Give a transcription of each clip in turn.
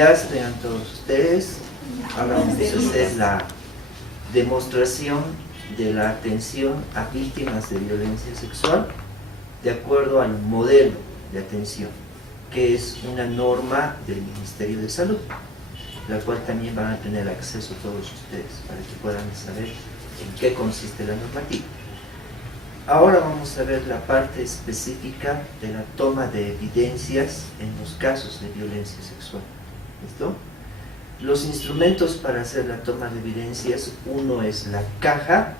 días, vean todos ustedes. Ahora vamos a hacer la demostración de la atención a víctimas de violencia sexual de acuerdo al modelo de atención, que es una norma del Ministerio de Salud, la cual también van a tener acceso todos ustedes para que puedan saber en qué consiste la normativa. Ahora vamos a ver la parte específica de la toma de evidencias en los casos de violencia sexual. ¿Listo? Los instrumentos para hacer la toma de evidencias, uno es la caja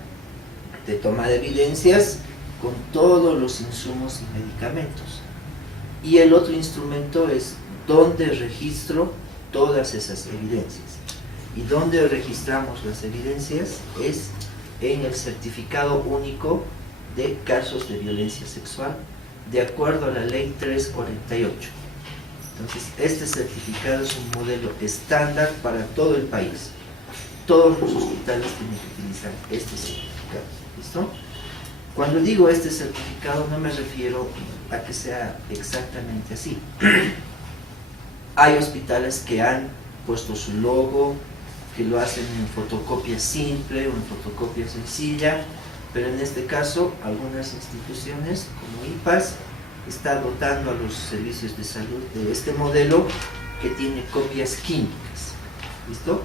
de toma de evidencias con todos los insumos y medicamentos. Y el otro instrumento es donde registro todas esas evidencias. Y donde registramos las evidencias es en el certificado único de casos de violencia sexual, de acuerdo a la ley 348. Entonces, este certificado es un modelo estándar para todo el país. Todos los hospitales tienen que utilizar este certificado. ¿Listo? Cuando digo este certificado, no me refiero a que sea exactamente así. Hay hospitales que han puesto su logo, que lo hacen en fotocopia simple o en fotocopia sencilla, pero en este caso algunas instituciones como IPAS están dotando a los servicios de salud de este modelo que tiene copias químicas. ¿Listo?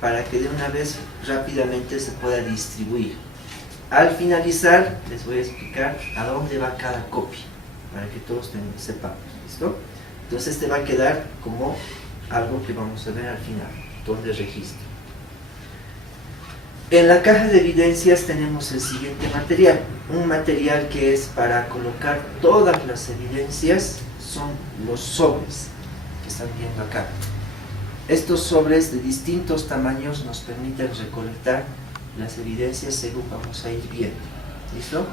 Para que de una vez rápidamente se pueda distribuir. Al finalizar les voy a explicar a dónde va cada copia, para que todos sepamos. ¿Listo? Entonces este va a quedar como algo que vamos a ver al final, donde registro. En la caja de evidencias tenemos el siguiente material, un material que es para colocar todas las evidencias, son los sobres que están viendo acá. Estos sobres de distintos tamaños nos permiten recolectar las evidencias según vamos a ir viendo. ¿Listo?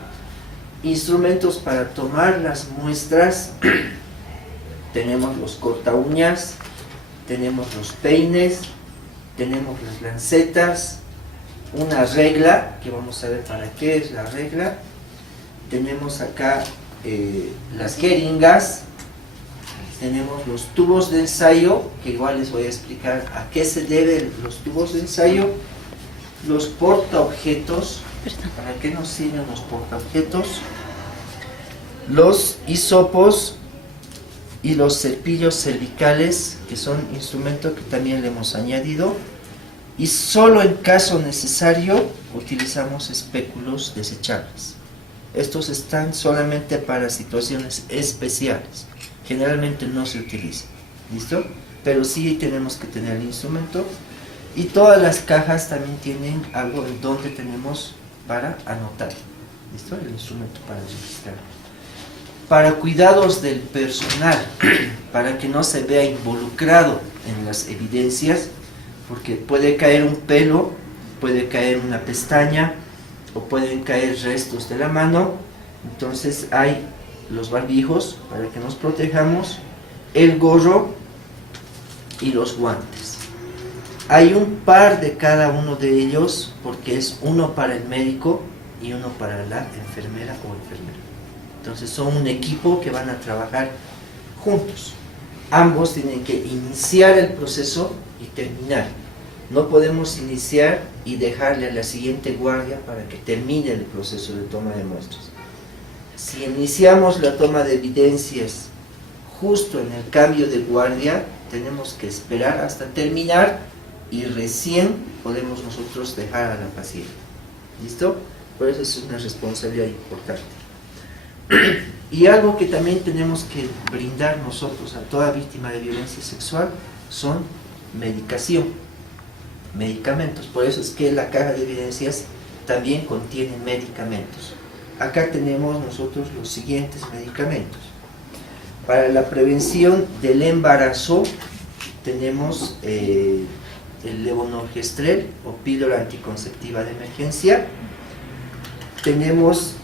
Instrumentos para tomar las muestras. Tenemos los corta uñas, tenemos los peines, tenemos las lancetas, una regla, que vamos a ver para qué es la regla. Tenemos acá las jeringas, tenemos los tubos de ensayo, que igual les voy a explicar a qué se deben los tubos de ensayo, los portaobjetos, para qué nos sirven los portaobjetos, los hisopos y los cepillos cervicales, que son instrumentos que también le hemos añadido, y solo en caso necesario utilizamos espéculos desechables. Estos están solamente para situaciones especiales, generalmente no se utilizan. ¿Listo? Pero sí tenemos que tener el instrumento, y todas las cajas también tienen algo en donde tenemos para anotar. ¿Listo? El instrumento para registrar. Para cuidados del personal, para que no se vea involucrado en las evidencias, porque puede caer un pelo, puede caer una pestaña, o pueden caer restos de la mano. Entonces hay los barbijos para que nos protejamos, el gorro y los guantes. Hay un par de cada uno de ellos, porque es uno para el médico y uno para la enfermera o enfermero. Entonces son un equipo que van a trabajar juntos. Ambos tienen que iniciar el proceso y terminar. No podemos iniciar y dejarle a la siguiente guardia para que termine el proceso de toma de muestras. Si iniciamos la toma de evidencias justo en el cambio de guardia, tenemos que esperar hasta terminar y recién podemos nosotros dejar a la paciente. ¿Listo? Por eso es una responsabilidad importante. Y algo que también tenemos que brindar nosotros a toda víctima de violencia sexual son medicación, medicamentos. Por eso es que la caja de evidencias también contiene medicamentos. Acá tenemos nosotros los siguientes medicamentos. Para la prevención del embarazo tenemos el levonorgestrel o píldora anticonceptiva de emergencia. Tenemos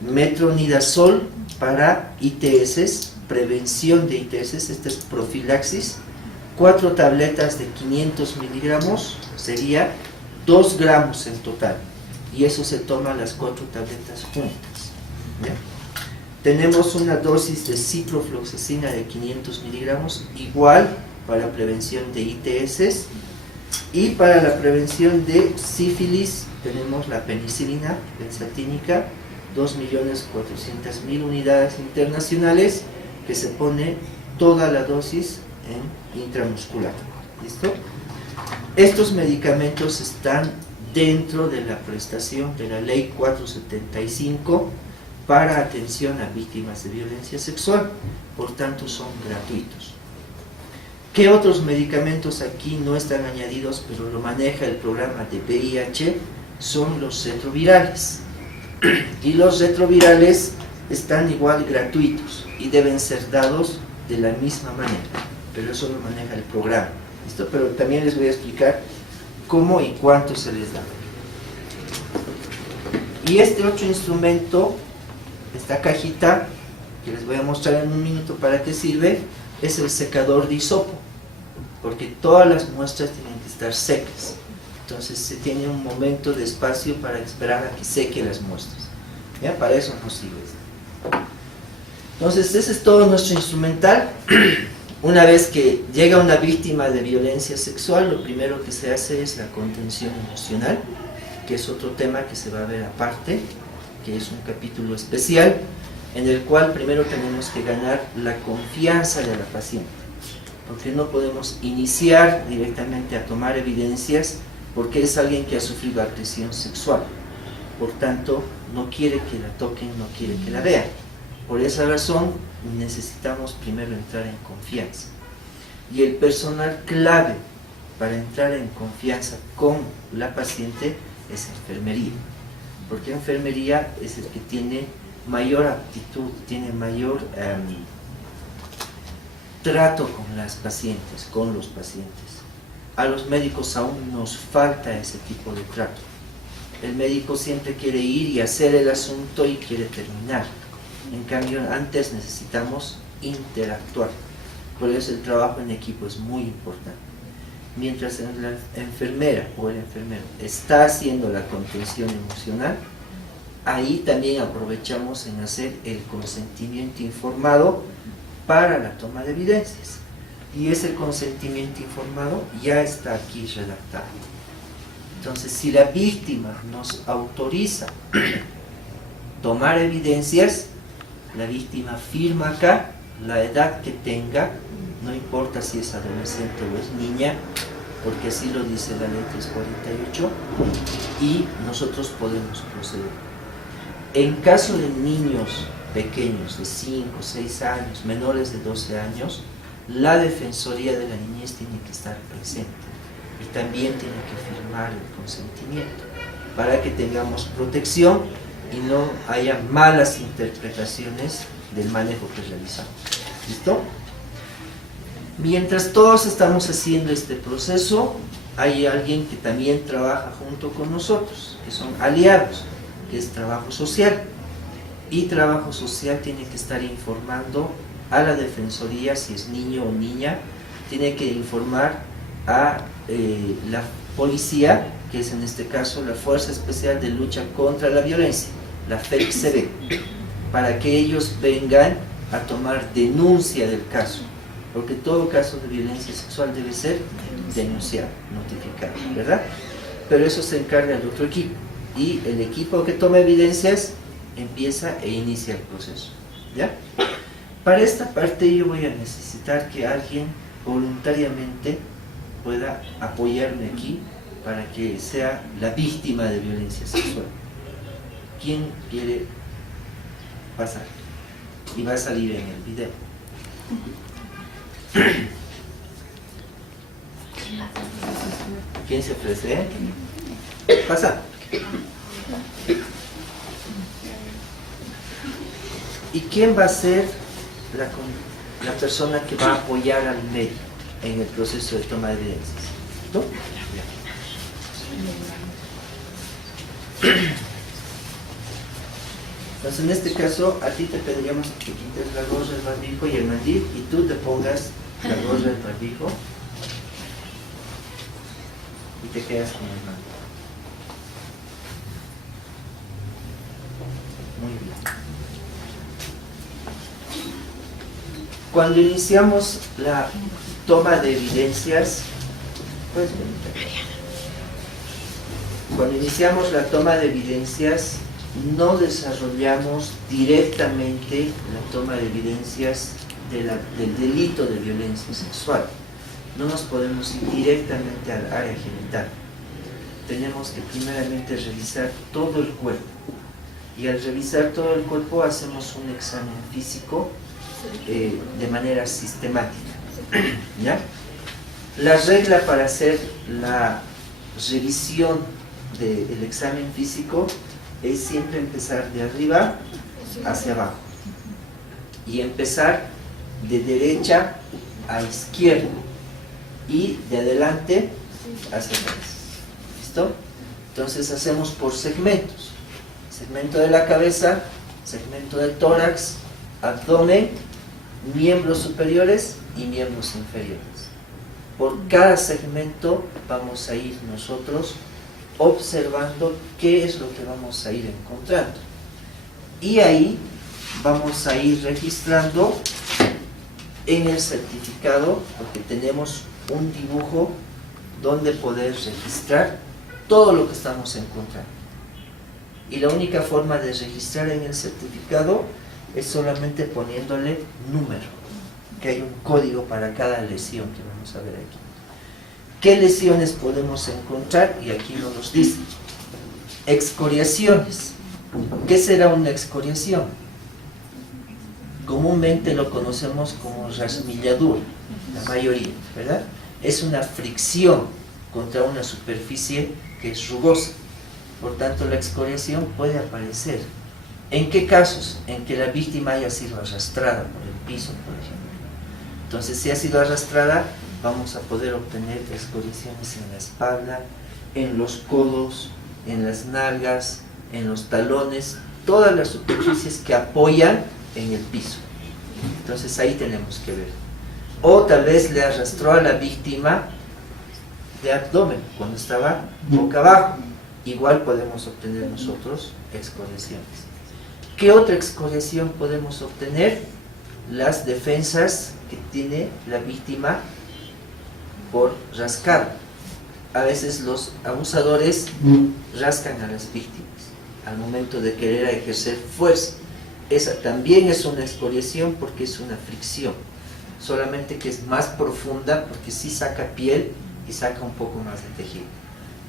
metronidazol para ITS, prevención de ITS, esta es profilaxis. 4 tabletas de 500 miligramos, sería 2 gramos en total. Y eso se toma las 4 tabletas juntas. ¿Bien? Tenemos una dosis de ciprofloxacina de 500 miligramos, igual para prevención de ITS, y para la prevención de sífilis tenemos la penicilina benzatínica, 2.400.000 unidades internacionales, que se pone toda la dosis en intramuscular. ¿Listo? Estos medicamentos están dentro de la prestación de la ley 475 para atención a víctimas de violencia sexual, por tanto son gratuitos. ¿Qué otros medicamentos aquí no están añadidos, pero lo maneja el programa de VIH? Son los retrovirales. Y los retrovirales están igual gratuitos y deben ser dados de la misma manera, pero eso lo maneja el programa. ¿Listo? Pero también les voy a explicar cómo y cuánto se les da. Y este otro instrumento, esta cajita, que les voy a mostrar en un minuto para qué sirve, es el secador de hisopo, porque todas las muestras tienen que estar secas. Entonces se tiene un momento de espacio para esperar a que seque las muestras. ¿Ya? Para eso nos sirve. Entonces ese es todo nuestro instrumental. Una vez que llega una víctima de violencia sexual, lo primero que se hace es la contención emocional, que es otro tema que se va a ver aparte, que es un capítulo especial, en el cual primero tenemos que ganar la confianza de la paciente, porque no podemos iniciar directamente a tomar evidencias, porque es alguien que ha sufrido agresión sexual, por tanto no quiere que la toquen, no quiere que la vean. Por esa razón necesitamos primero entrar en confianza, y el personal clave para entrar en confianza con la paciente es enfermería, porque enfermería es el que tiene mayor aptitud, tiene mayor trato con las pacientes, con los pacientes. A los médicos aún nos falta ese tipo de trato. El médico siempre quiere ir y hacer el asunto y quiere terminar. En cambio, antes necesitamos interactuar. Por eso el trabajo en equipo es muy importante. Mientras la enfermera o el enfermero está haciendo la contención emocional, ahí también aprovechamos en hacer el consentimiento informado para la toma de evidencias. Y ese consentimiento informado ya está aquí redactado. Entonces, si la víctima nos autoriza tomar evidencias, la víctima firma acá la edad que tenga, no importa si es adolescente o es niña, porque así lo dice la ley 348, y nosotros podemos proceder. En caso de niños pequeños de 5, 6 años, menores de 12 años, la Defensoría de la Niñez tiene que estar presente y también tiene que firmar el consentimiento para que tengamos protección y no haya malas interpretaciones del manejo que realizamos. ¿Listo? Mientras todos estamos haciendo este proceso, hay alguien que también trabaja junto con nosotros, que son aliados, que es trabajo social. Y trabajo social tiene que estar informando a la Defensoría, si es niño o niña, tiene que informar a la policía, que es en este caso la Fuerza Especial de Lucha contra la Violencia, la FELCB, para que ellos vengan a tomar denuncia del caso, porque todo caso de violencia sexual debe ser denunciado, notificado, ¿verdad? Pero eso se encarga el otro equipo, y el equipo que toma evidencias empieza e inicia el proceso, ¿ya? Para esta parte yo voy a necesitar que alguien voluntariamente pueda apoyarme aquí para que sea la víctima de violencia sexual. ¿Quién quiere pasar? Y va a salir en el video. ¿Quién se ofrece? Pasa. ¿Y quién va a ser la persona que va a apoyar al médico en el proceso de toma de evidencias? ¿Tú? Entonces, en este caso, a ti te pediríamos que te quites la gorra, el barbijo y el mandil, y tú te pongas la gorra, el barbijo, y te quedas con el mandil. Muy bien. Cuando iniciamos toma de evidencias, pues, cuando iniciamos la toma de evidencias, no desarrollamos directamente la toma de evidencias del delito de violencia sexual. No nos podemos ir directamente al área genital. Tenemos que primeramente revisar todo el cuerpo. Y al revisar todo el cuerpo hacemos un examen físico de manera sistemática. ¿Ya? La regla para hacer la revisión del examen físico es siempre empezar de arriba hacia abajo y empezar de derecha a izquierda y de adelante hacia atrás. ¿Listo? Entonces hacemos por segmentos: segmento de la cabeza, segmento del tórax, abdomen, miembros superiores y miembros inferiores. Por cada segmento vamos a ir nosotros observando qué es lo que vamos a ir encontrando. Y ahí vamos a ir registrando en el certificado, porque tenemos un dibujo donde poder registrar todo lo que estamos encontrando. Y la única forma de registrar en el certificado es solamente poniéndole número, que hay un código para cada lesión que vamos a ver aquí. ¿Qué lesiones podemos encontrar? Y aquí nos los dice. Excoriaciones. ¿Qué será una excoriación? Comúnmente lo conocemos como rasmilladura, la mayoría, ¿verdad? Es una fricción contra una superficie que es rugosa. Por tanto, la excoriación puede aparecer. ¿En qué casos? En que la víctima haya sido arrastrada por el piso, por ejemplo. Entonces, si ha sido arrastrada, vamos a poder obtener excoriaciones en la espalda, en los codos, en las nalgas, en los talones, todas las superficies que apoyan en el piso. Entonces ahí tenemos que ver. O tal vez le arrastró a la víctima de abdomen cuando estaba boca abajo. Igual podemos obtener nosotros excoriaciones. ¿Qué otra excoriación podemos obtener? Las defensas que tiene la víctima por rascar. A veces los abusadores rascan a las víctimas al momento de querer ejercer fuerza. Esa también es una excoriación porque es una fricción, solamente que es más profunda porque sí saca piel y saca un poco más de tejido,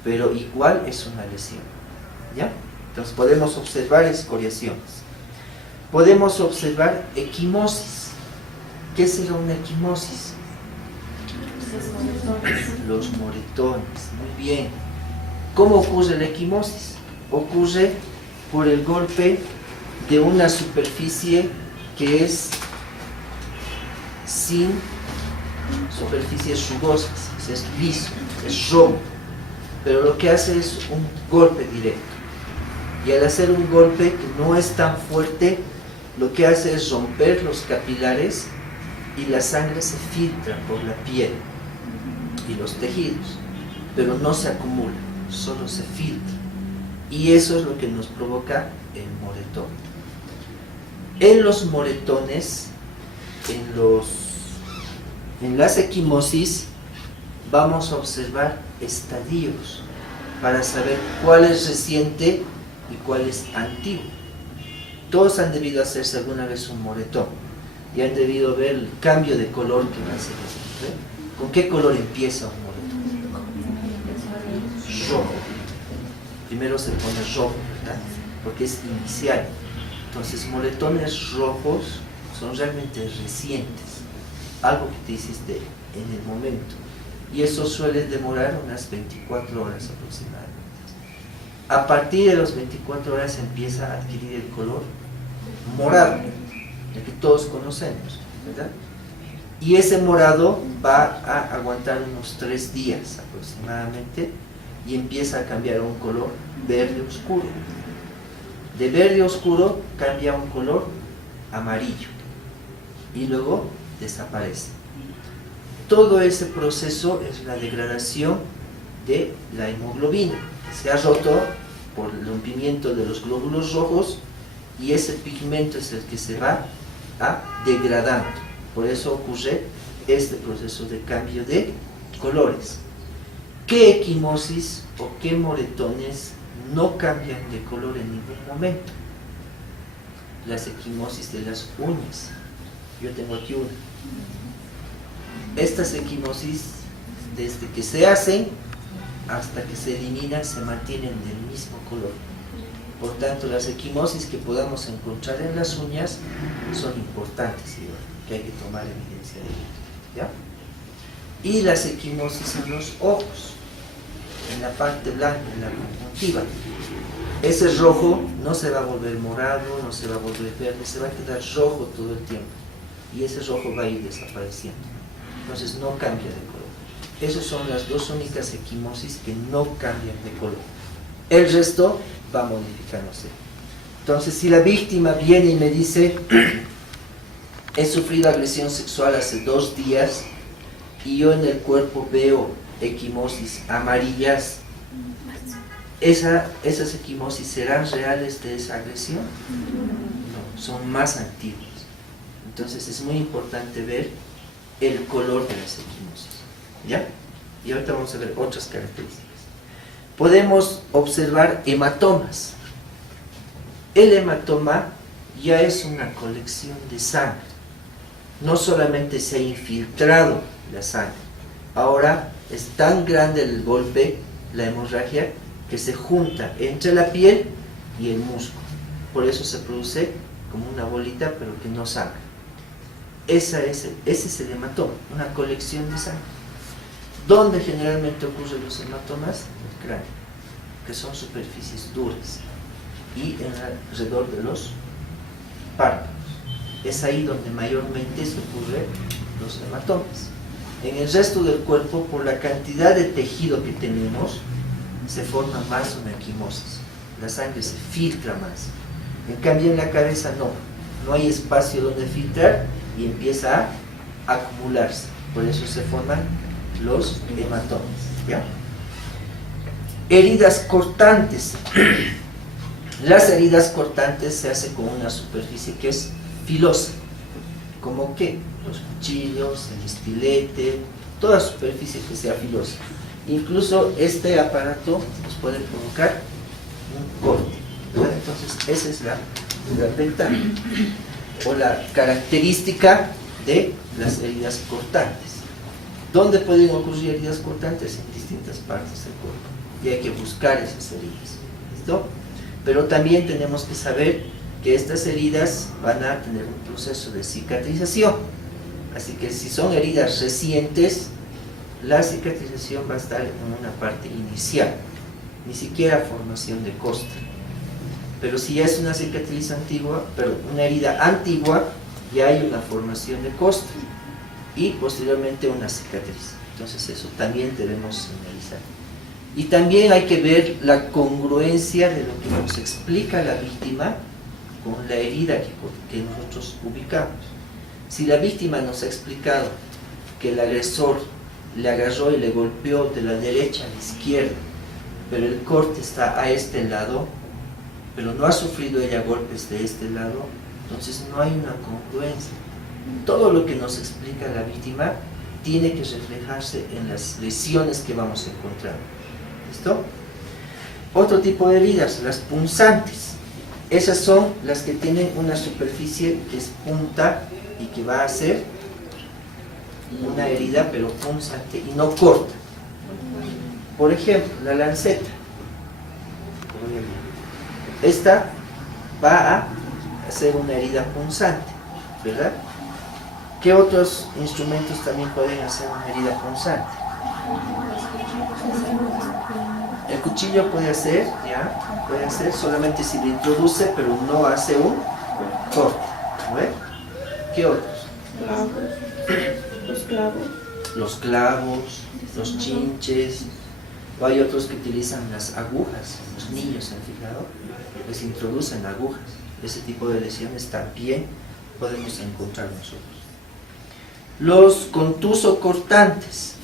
pero igual es una lesión. ¿Ya? Entonces podemos observar excoriaciones. Podemos observar equimosis. ¿Qué será una equimosis? Los moretones. Muy bien. ¿Cómo ocurre la equimosis? Ocurre por el golpe de una superficie que es sin superficies rugosas, es liso, es rombo, pero lo que hace es un golpe directo. Y al hacer un golpe que no es tan fuerte, lo que hace es romper los capilares y la sangre se filtra por la piel y los tejidos, pero no se acumula, solo se filtra. Y eso es lo que nos provoca el moretón. En los moretones, en las equimosis, vamos a observar estadios para saber cuál es reciente y cuál es antiguo. Todos han debido hacerse alguna vez un moretón y han debido ver el cambio de color que va a hacer. ¿Con qué color empieza un moretón? Rojo. Primero se pone rojo, ¿verdad? Porque es inicial. Entonces, moretones rojos son realmente recientes, algo que te hiciste en el momento, y eso suele demorar unas 24 horas aproximadamente. A partir de las 24 horas empieza a adquirir el color morado, el que todos conocemos, ¿verdad? Y ese morado va a aguantar unos 3 días aproximadamente y empieza a cambiar a un color verde oscuro. De verde oscuro cambia a un color amarillo y luego desaparece. Todo ese proceso es la degradación de la hemoglobina, que se ha roto por el rompimiento de los glóbulos rojos, y ese pigmento es el que se va a degradando. Por eso ocurre este proceso de cambio de colores. ¿Qué equimosis o qué moretones no cambian de color en ningún momento? Las equimosis de las uñas. Yo tengo aquí una. Estas equimosis, desde que se hacen hasta que se eliminan, se mantienen del mismo color. Por tanto, las equimosis que podamos encontrar en las uñas son importantes, ¿sí? Que hay que tomar evidencia de ello, ¿ya? Y las equimosis en los ojos, en la parte blanca, en la conjuntiva. Ese rojo no se va a volver morado, no se va a volver verde, se va a quedar rojo todo el tiempo. Y ese rojo va a ir desapareciendo. Entonces no cambia de color. Esas son las dos únicas equimosis que no cambian de color. El resto va modificándose. Entonces, si la víctima viene y me dice, he sufrido agresión sexual hace 2 días y yo en el cuerpo veo equimosis amarillas, ¿esas equimosis serán reales de esa agresión? No, son más antiguas. Entonces es muy importante ver el color de las equimosis, ¿ya? Y ahorita vamos a ver otras características. Podemos observar hematomas. El hematoma ya es una colección de sangre. No solamente se ha infiltrado la sangre, ahora es tan grande el golpe, la hemorragia, que se junta entre la piel y el músculo. Por eso se produce como una bolita, pero que no sangra. Ese es el hematoma, una colección de sangre. ¿Dónde generalmente ocurren los hematomas? En el cráneo, que son superficies duras, y alrededor de los párpados. Es ahí donde mayormente se ocurren los hematomas. En el resto del cuerpo, por la cantidad de tejido que tenemos, se forma más una equimosis. La sangre se filtra más. En cambio, en la cabeza no hay espacio donde filtrar y empieza a acumularse. Por eso se forman los hematomas, ¿ya? Heridas cortantes. Las heridas cortantes se hacen con una superficie que es filosa. ¿Cómo qué? Los cuchillos, el estilete, toda superficie que sea filosa. Incluso este aparato nos puede provocar un corte, ¿verdad? Entonces esa es la ventaja o la característica de las heridas cortantes. ¿Dónde pueden ocurrir heridas cortantes? En distintas partes del cuerpo, y hay que buscar esas heridas, ¿listo? Pero también tenemos que saber que estas heridas van a tener un proceso de cicatrización. Así que si son heridas recientes, la cicatrización va a estar en una parte inicial, ni siquiera formación de costra. Pero si ya es una cicatriz antigua, pero una herida antigua, ya hay una formación de costra y posteriormente una cicatriz. Entonces eso también debemos señalizar. Y también hay que ver la congruencia de lo que nos explica la víctima con la herida que nosotros ubicamos. Si la víctima nos ha explicado que el agresor le agarró y le golpeó de la derecha a la izquierda, pero el corte está a este lado, pero no ha sufrido ella golpes de este lado, entonces no hay una congruencia. Todo lo que nos explica la víctima tiene que reflejarse en las lesiones que vamos a encontrar. ¿Listo? Otro tipo de heridas, las punzantes. Esas son las que tienen una superficie que es punta y que va a ser una herida pero punzante y no corta. Por ejemplo, la lanceta. Esta va a hacer una herida punzante, ¿verdad? ¿Qué otros instrumentos también pueden hacer una herida punzante? El cuchillo puede hacer, ¿ya? Puede hacer solamente si le introduce, pero no hace un corte. ¿Ve? ¿Qué otros? Los clavos. Los clavos, los chinches. O hay otros que utilizan las agujas. Los niños, ¿se han fijado? Les introducen agujas. Ese tipo de lesiones también podemos encontrar nosotros. Los contuso-cortantes.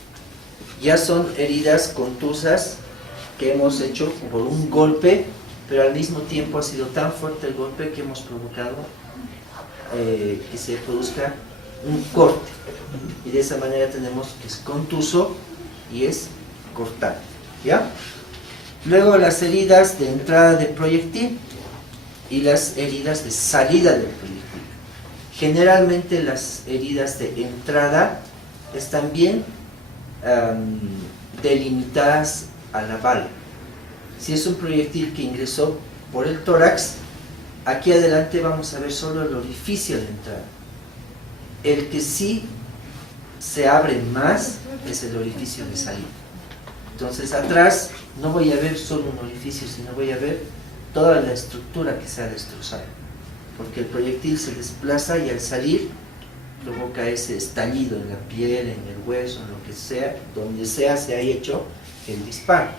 Ya son heridas contusas que hemos hecho por un golpe, pero al mismo tiempo ha sido tan fuerte el golpe que hemos provocado que se produzca un corte. Y de esa manera tenemos que es contuso y es cortar. ¿Ya? Luego las heridas de entrada de proyectil y las heridas de salida del proyectil. Generalmente las heridas de entrada están bien delimitadas a la bala. Si es un proyectil que ingresó por el tórax, aquí adelante vamos a ver solo el orificio de entrada. El que sí se abre más es el orificio de salida. Entonces atrás no voy a ver solo un orificio, sino voy a ver toda la estructura que se ha destrozado, porque el proyectil se desplaza y al salir provoca ese estallido en la piel, en el hueso, en lo que sea, donde sea se ha hecho el disparo.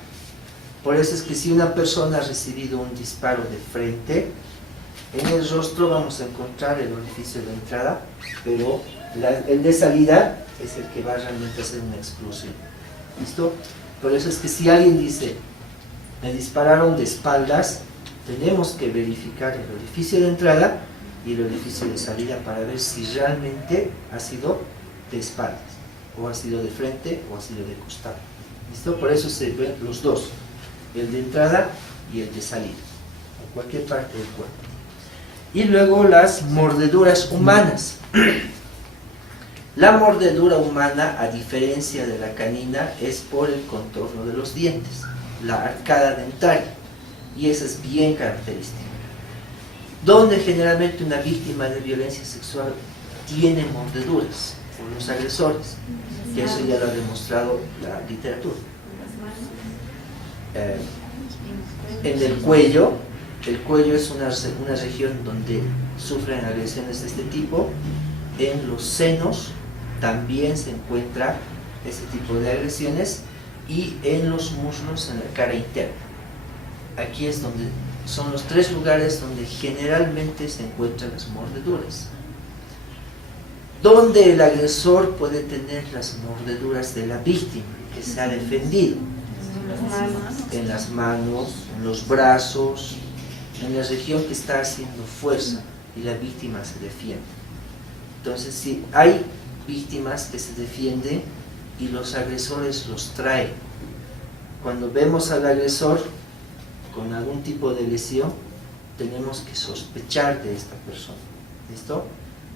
Por eso es que si una persona ha recibido un disparo de frente, en el rostro vamos a encontrar el orificio de entrada, pero el de salida es el que va realmente a hacer una explosión. ¿Listo? Por eso es que si alguien dice, me dispararon de espaldas, tenemos que verificar el orificio de entrada y el orificio de salida para ver si realmente ha sido de espaldas, o ha sido de frente, o ha sido de costado. ¿Listo? Por eso se ven los dos, el de entrada y el de salida, en cualquier parte del cuerpo. Y luego las mordeduras humanas. La mordedura humana, a diferencia de la canina, es por el contorno de los dientes, la arcada dentaria, y esa es bien característica. Donde generalmente una víctima de violencia sexual tiene mordeduras por los agresores, que eso ya lo ha demostrado la literatura. En el cuello es una región donde sufren agresiones de este tipo. En los senos también se encuentra ese tipo de agresiones, y en los muslos, en la cara interna. Aquí es donde son los tres lugares donde generalmente se encuentran las mordeduras. Donde el agresor puede tener las mordeduras de la víctima que se ha defendido: en las manos, en los brazos, en la región que está haciendo fuerza y la víctima se defiende. Entonces, si hay víctimas que se defienden y los agresores los traen, cuando vemos al agresor con algún tipo de lesión, tenemos que sospechar de esta persona. ¿Listo?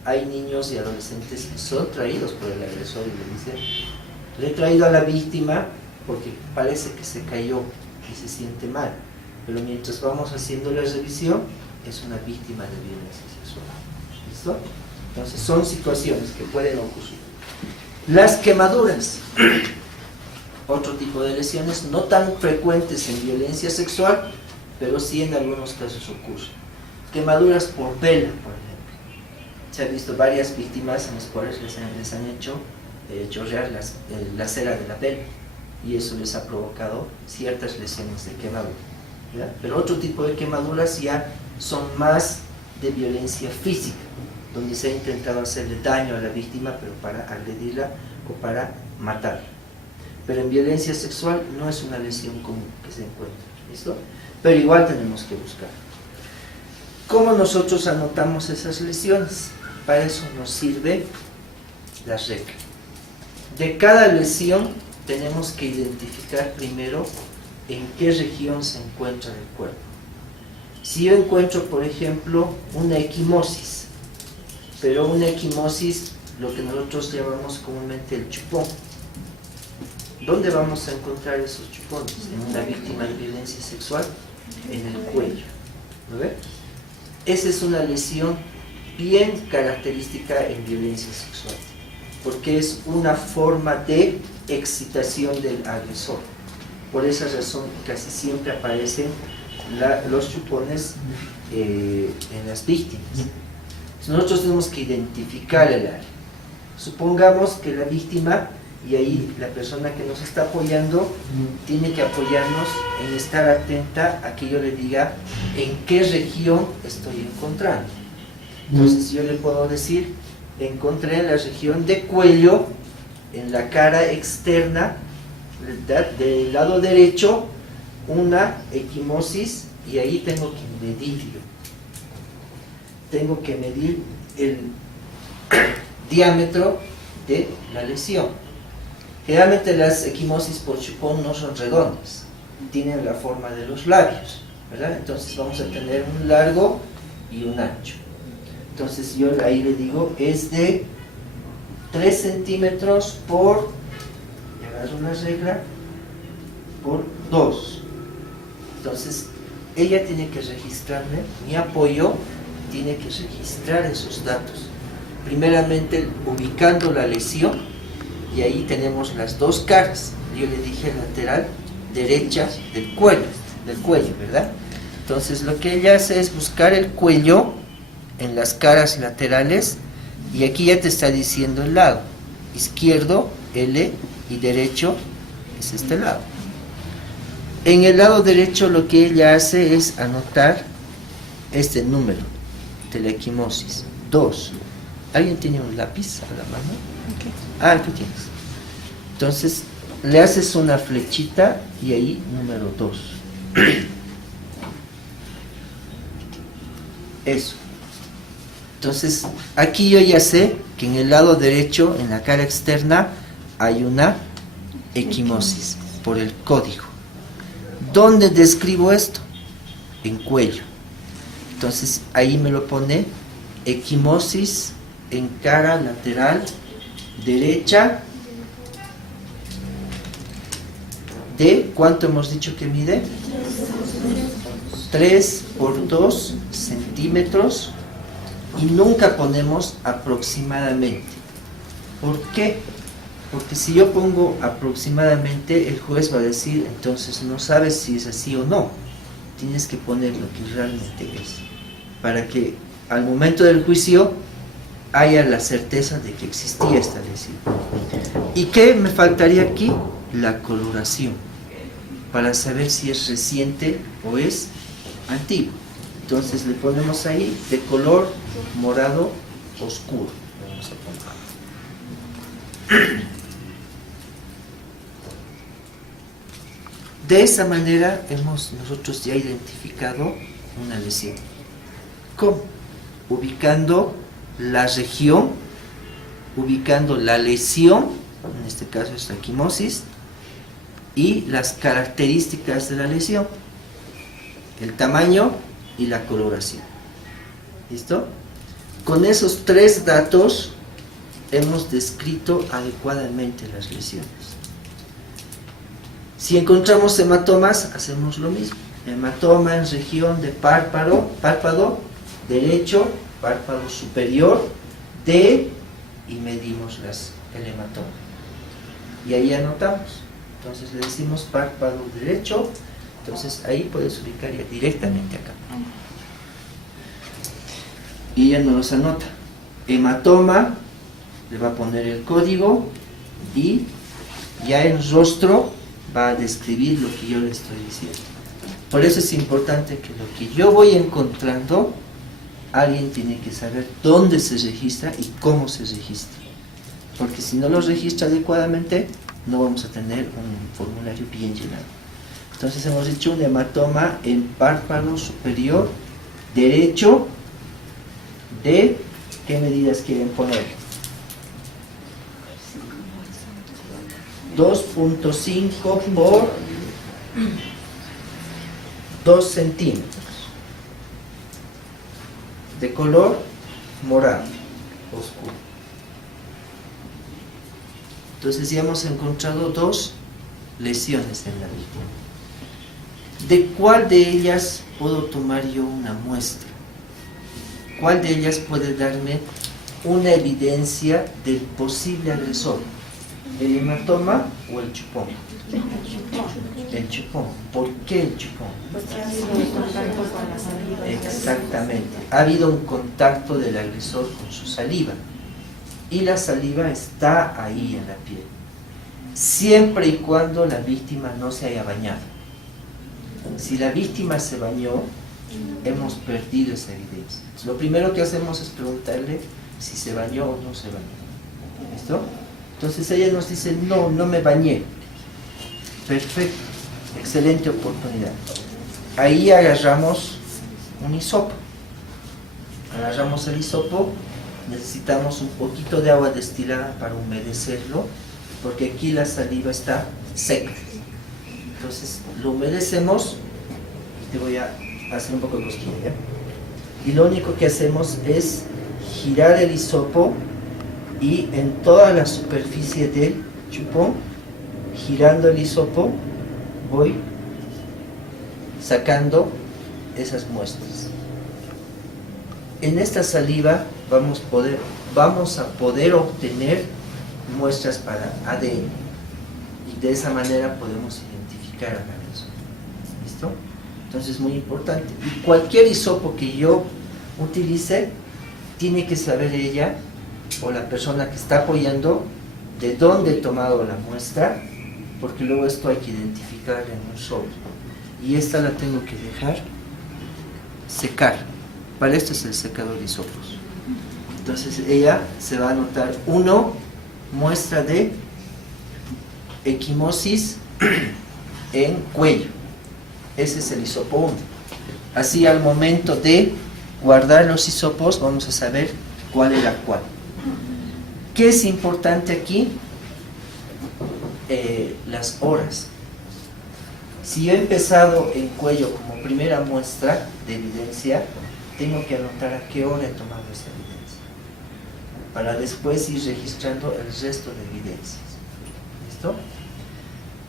Hay niños y adolescentes que son traídos por el agresor y le dicen, le he traído a la víctima porque parece que se cayó y se siente mal, pero mientras vamos haciendo la revisión es una víctima de violencia sexual. ¿Listo? Entonces son situaciones que pueden ocurrir. Las quemaduras, otro tipo de lesiones no tan frecuentes en violencia sexual, pero sí en algunos casos ocurren. Quemaduras por vela, por ejemplo. Se han visto varias víctimas en las cuales les han hecho chorrear la cera de la vela, y eso les ha provocado ciertas lesiones de quemadura, ¿ya? Pero otro tipo de quemaduras ya son más de violencia física, donde se ha intentado hacerle daño a la víctima, pero para agredirla o para matarla. Pero en violencia sexual no es una lesión común que se encuentra. ¿Listo? Pero igual tenemos que buscar. ¿Cómo nosotros anotamos esas lesiones? Para eso nos sirve la regla. De cada lesión tenemos que identificar primero en qué región se encuentra el cuerpo. Si yo encuentro, por ejemplo, una equimosis, pero una equimosis, lo que nosotros llamamos comúnmente el chupón, ¿dónde vamos a encontrar esos chupones? En una víctima de violencia sexual, en el cuello. ¿No ve? Esa es una lesión bien característica en violencia sexual, porque es una forma de excitación del agresor. Por esa razón casi siempre aparecen los chupones en las víctimas. Nosotros tenemos que identificar el área. Supongamos que la víctima, y ahí la persona que nos está apoyando, tiene que apoyarnos en estar atenta a que yo le diga en qué región estoy encontrando. Entonces yo le puedo decir, encontré en la región de cuello, en la cara externa, del lado derecho, una equimosis, y ahí tengo que medirlo. Tengo que medir diámetro de la lesión. Generalmente las equimosis por chupón no son redondas, tienen la forma de los labios, ¿verdad? Entonces vamos a tener un largo y un ancho. Entonces yo ahí le digo, es de 3 centímetros por, y agarro una regla, por 2. Entonces ella tiene que registrarme, mi apoyo tiene que registrar esos datos. Primeramente ubicando la lesión, y ahí tenemos las dos caras. Yo le dije lateral derecha del cuello, ¿verdad? Entonces lo que ella hace es buscar el cuello en las caras laterales, y aquí ya te está diciendo el lado. Izquierdo, L, y derecho es este lado. En el lado derecho lo que ella hace es anotar este número de la equimosis, 2. ¿Alguien tiene un lápiz a la mano? Okay. Ah, tú tienes. Entonces le haces una flechita y ahí número 2. Eso. Entonces aquí yo ya sé que en el lado derecho, en la cara externa, hay una equimosis por el código. ¿Dónde describo esto? En cuello. Entonces ahí me lo pone equimosis en cara lateral derecha de, ¿cuánto hemos dicho que mide? 3 por 2 centímetros, y nunca ponemos aproximadamente. ¿Por qué? Porque si yo pongo aproximadamente, el juez va a decir, entonces no sabes si es así o no. Tienes que poner lo que realmente es, para que al momento del juicio haya la certeza de que existía esta lesión. ¿Y qué me faltaría aquí? La coloración, para saber si es reciente o es antiguo. Entonces le ponemos ahí de color morado oscuro. Vamos a poner. De esa manera hemos nosotros ya identificado una lesión. ¿Cómo? Ubicando la región, ubicando la lesión, en este caso es la equimosis, y las características de la lesión, el tamaño y la coloración. ¿Listo? Con esos 3 datos hemos descrito adecuadamente las lesiones. Si encontramos hematomas, hacemos lo mismo. Hematoma en región de párpado derecho, párpado superior, D, y medimos el hematoma. Y ahí anotamos. Entonces le decimos párpado derecho, entonces ahí puedes ubicar ya directamente acá. Y ella nos los anota. Hematoma, le va a poner el código, y ya el rostro va a describir lo que yo le estoy diciendo. Por eso es importante que lo que yo voy encontrando, alguien tiene que saber dónde se registra y cómo se registra. Porque si no lo registra adecuadamente, no vamos a tener un formulario bien llenado. Entonces hemos dicho un hematoma en párpado superior derecho de, ¿qué medidas quieren poner? 2.5 por 2 centímetros, de color morado oscuro. Entonces ya hemos encontrado 2 lesiones en la víctima. ¿De cuál de ellas puedo tomar yo una muestra? ¿Cuál de ellas puede darme una evidencia del posible agresor? ¿El hematoma o el chupón? El chupón. ¿Por qué el chupón? Exactamente. Ha habido un contacto del agresor con su saliva, y la saliva está ahí en la piel, siempre y cuando la víctima no se haya bañado. Si la víctima se bañó, hemos perdido esa evidencia. Entonces, lo primero que hacemos es preguntarle si se bañó o no se bañó. ¿Listo? Entonces ella nos dice, no, no me bañé. Perfecto, excelente oportunidad. Ahí agarramos un hisopo. Agarramos el hisopo necesitamos un poquito de agua destilada para humedecerlo, porque aquí la saliva está seca. Entonces lo humedecemos y te voy a hacer un poco de cosquilla, ¿ya? Y lo único que hacemos es girar el hisopo y en toda la superficie del chupón, girando el hisopo, voy sacando esas muestras. En esta saliva vamos a poder obtener muestras para ADN y de esa manera podemos identificar al agresor. ¿Listo? Entonces es muy importante. Y cualquier hisopo que yo utilice, tiene que saber ella o la persona que está apoyando de dónde he tomado la muestra, porque luego esto hay que identificar en un sobre. Y esta la tengo que dejar secar. Para esto es el secador de hisopos. Entonces ella se va a anotar muestra de equimosis en cuello. Ese es el hisopo 1. Así al momento de guardar los hisopos vamos a saber cuál era cuál. ¿Qué es importante aquí? Las horas. Si yo he empezado en cuello como primera muestra de evidencia, tengo que anotar a qué hora he tomado esa evidencia, para después ir registrando el resto de evidencias. ¿Listo?